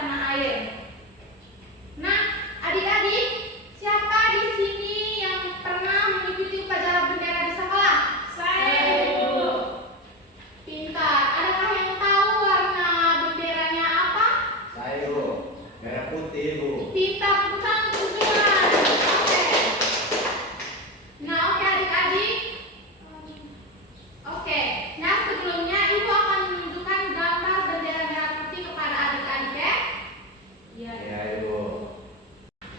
tanah air. Nah, adik-adik, siapa di sini yang pernah mengikuti upacara bendera di sekolah? Saya, Ibu. Pintar. Adakah yang tahu warna benderanya apa? Saya, Bu. Merah putih, Bu. Pintar, tepuk tangan untuk semua. Oke. Nah, oke adik-adik. Oke. Nah, sebelumnya Ibu akan menunjukkan gambar bendera merah putih kepada adik-adik ya. Iya. Ya, Ibu.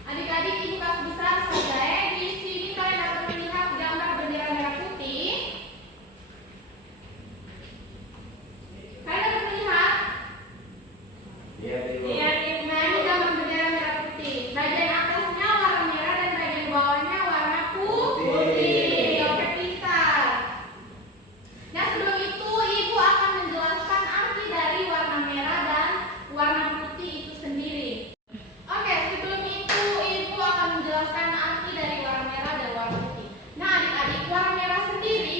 Adik-adik, Ibu kelas besar saja. Di sini kalian dapat melihat gambar bendera merah putih. Kalian dapat melihat? Iya, Ibu. Iya, Ibu. Nah, ini gambar bendera merah putih. Bagian atasnya warna merah dan bagian bawahnya warna putih. Oke, pintar. Nah, sebelum itu Ibu akan menjelaskan arti dari warna merah dan warna putih itu sendiri. Oke, sebelum itu Ibu akan menjelaskan arti dari warna merah dan warna putih. Nah, adik-adik, warna merah sendiri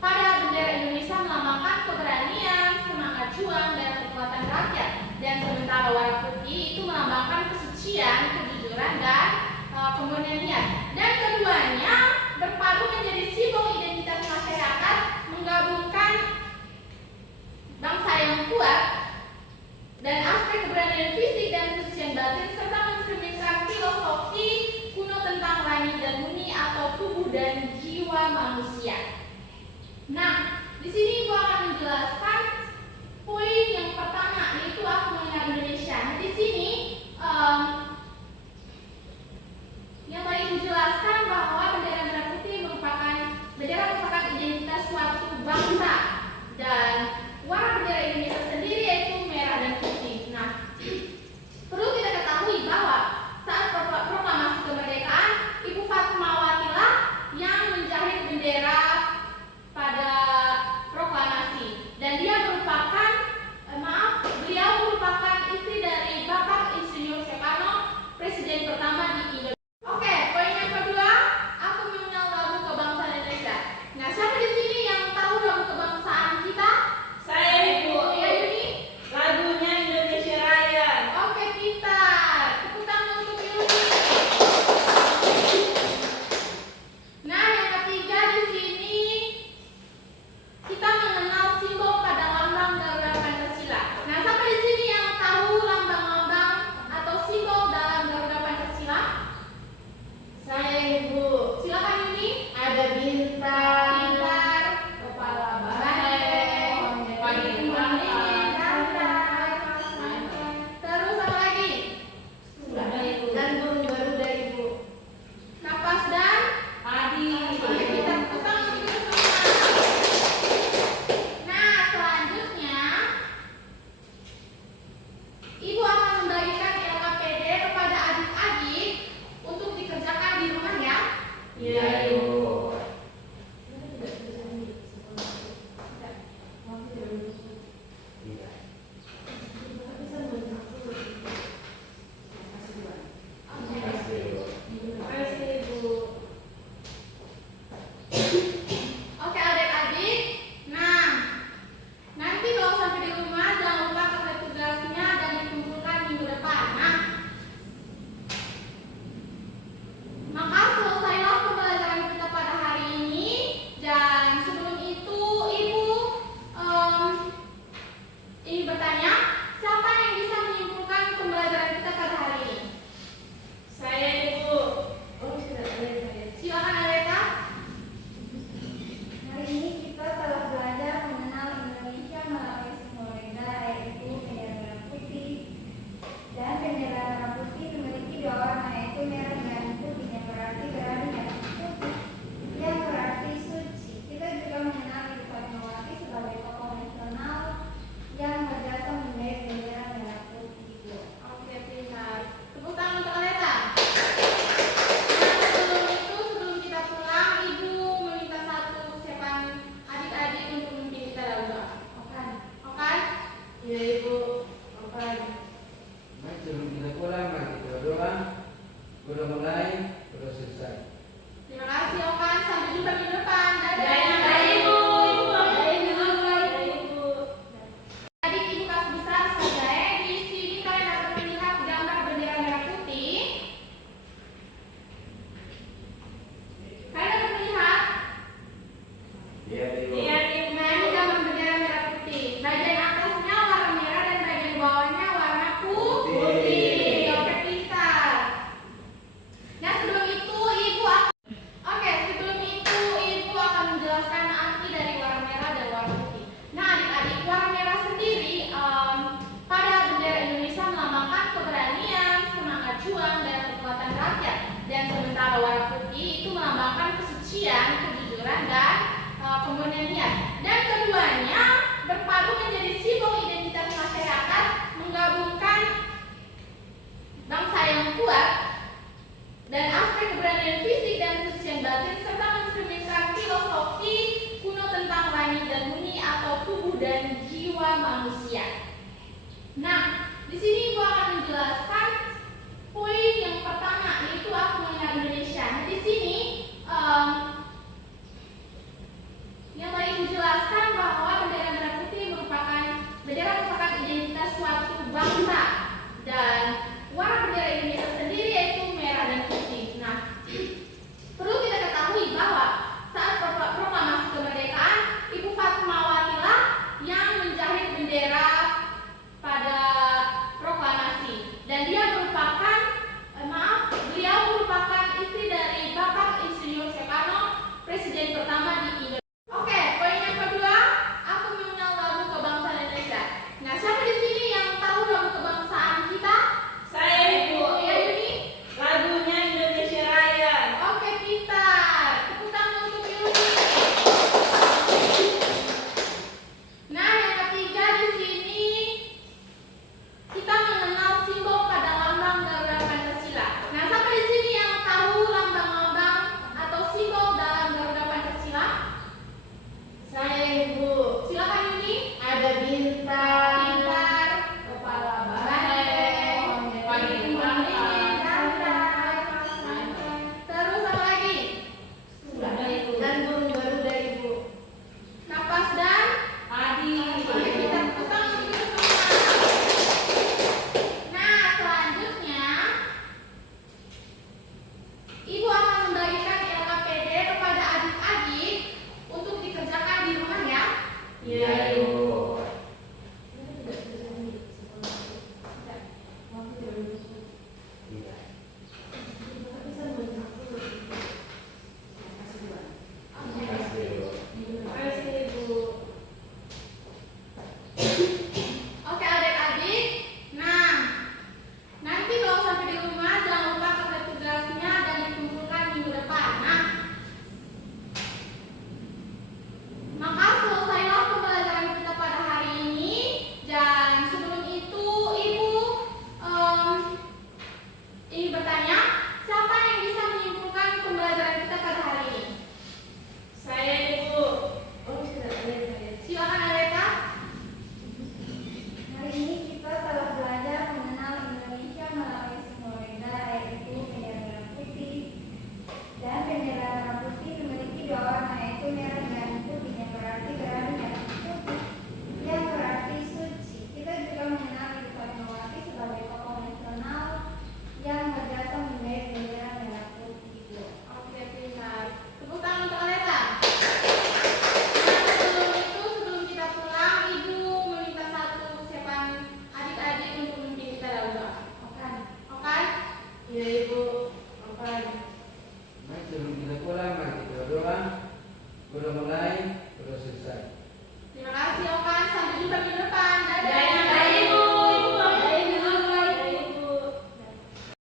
pada bendera Indonesia melambangkan keberanian, semangat juang, dan kekuatan rakyat. Dan sementara warna putih itu melambangkan kesucian, kejujuran, dan kemurnian niat. Dan keduanya berpadu menjadi simbol identitas masyarakat, menggabungkan bangsa yang kuat dan aspek keberanian fisik dan kesucian batin, serta mencerminkan filosofi kuno tentang langit dan bumi atau tubuh dan jiwa manusia. Nah, di sini Ibu akan menjelaskan poin yang pertama, yaitu aku mengenal Indonesia. Nah, di sini yang mau Ibu jelaskan bahwa bendera merah putih merupakan identitas suatu bangsa, dan warna bendera Indonesia sendiri yaitu merah dan putih. Nah, perlu kita ketahui bahwa saat proklamasi kemerdekaan, Ibu Fatmawati lah yang menjahit bendera pada proklamasi, dan beliau merupakan istri dari Bapak Insinyur Soekarno, presiden pertama di Indonesia. Oke, poin yang kedua, aku mengenal lagu kebangsaan Indonesia. Nah, siapa di sini yang tahu lagu kebangsaan kita? Saya, Ibu. Ya, Yuni. Lagunya Indonesia Raya. Oke, pintar. Tepuk tangan untuk Yuni. Nah, yang ketiga di sini kita mengenal simbol pada lambang Garuda Pancasila. Nah, siapa di sini yang tahu lambang-lambang atau simbol dalam Garuda Pancasila? Saya, Ibu. Silakan Yuni. Ada bintang, Pintar. kepala Banteng, payung lilin, rantai, terus apa lagi? dan burung Garuda, Ibu. Napas dan Padi. Oke, kita tepuk tangan untuk itu semua. Nah, selanjutnya Ibu akan membagikan LKPD kepada adik-adik untuk dikerjakan di rumah ya. Iya, Ibu. Iya. Terima kasih, Bu. Terima kasih, Ibu. Oke adik-adik. Nah, nanti kalau sampai di rumah jangan lupa pakai tugasnya dan dikumpulkan minggu depan. Nah, maka selesailah pembelajaran merupakan kesucian, kejujuran, dan kemurnian niat. Dan keduanya berpadu menjadi simbol identitas masyarakat, menggabungkan bangsa yang kuat dan aspek keberanian fisik dan kesucian batin, serta mencerminkan filosofi kuno tentang langit dan bumi atau tubuh dan jiwa manusia.